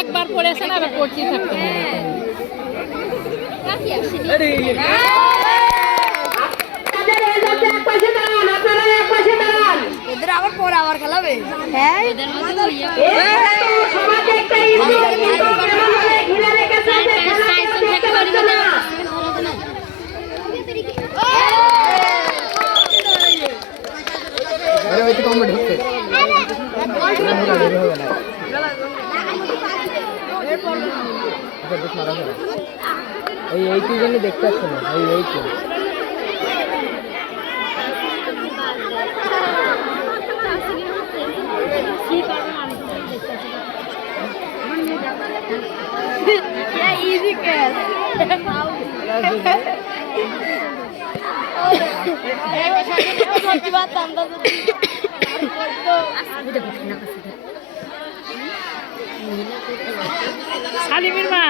একবার পড়েছে না, আবার পড়তেই থাকতে হবে। এদের আবার পরে আবার খেলাবে। হ্যাঁ এই জন্য দেখতে পাচ্ছ না, এই তো ইজি ক্যাচ সালিমের মা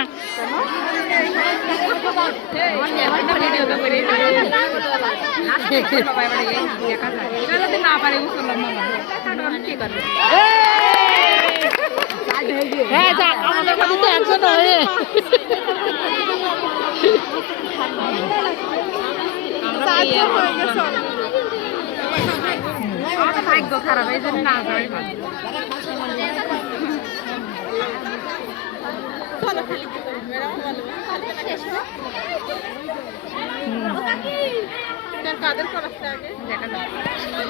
হ্যাঁ আমাদের মধ্যে তো একজন ভাগ্য খারাপ, এই জন্য না যাই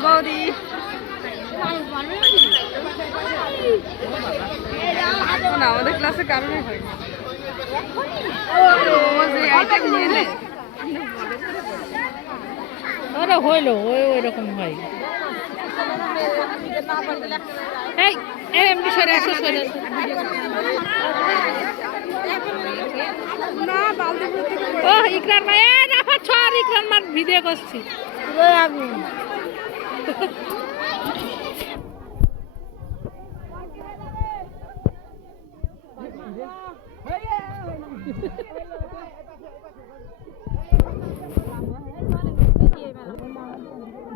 বৌদি আমাদের ক্লাসে কারণে হয় ওরা হইলো ওই রকম হয়। এমনি সরে আসো, সরে ও ইকরার মা রাফা ছড় ইকরার মার ভিডিও করছি আমি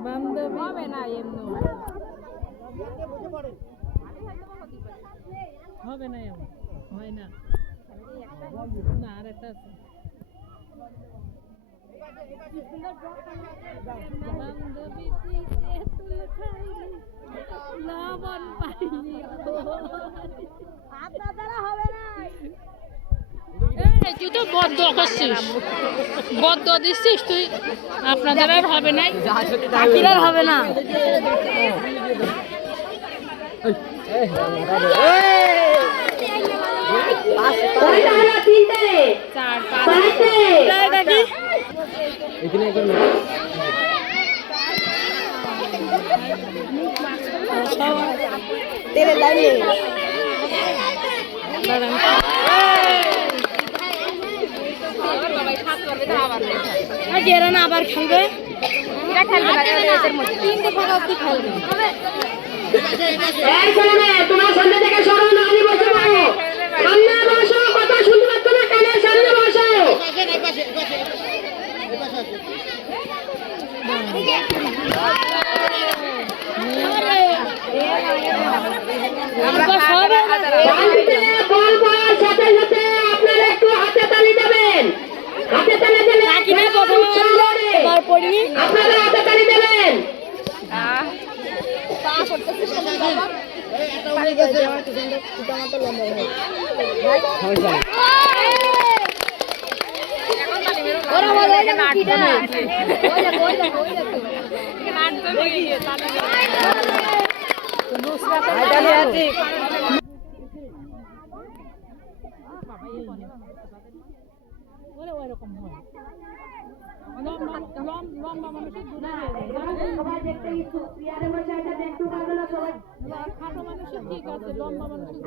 বান্ধবী হবে না, এমনি হবে না, এমন হয় না, না আর একটা আছে বান্ধবী লবণ পাইনি আপনার দ্বারা হবে না। তুই তো বদ্ধ করছিস, বদ্ধ দিচ্ছিস তুই, আপনাদের আর হবে না, আর হবে না। তেলে লাইনে না আবার খেলবে, তিনটে ফাঁকা অব্দি খেলবে। তোমার সামনে থেকে সরো না, আমি বসে পাবো সামনে বসো, কথা শুনতে পাচ্ছ না কানের সামনে বসো। বল বলার সাথে সাথে আপনারা একটু হাতে তালি দেবেন, হাতে তালি দিলে আপনারা হাতে তালি দেবেন। ওইরকম হয় লম্বা মানুষের খাটো মানুষের ঠিক আছে, লম্বা মানুষের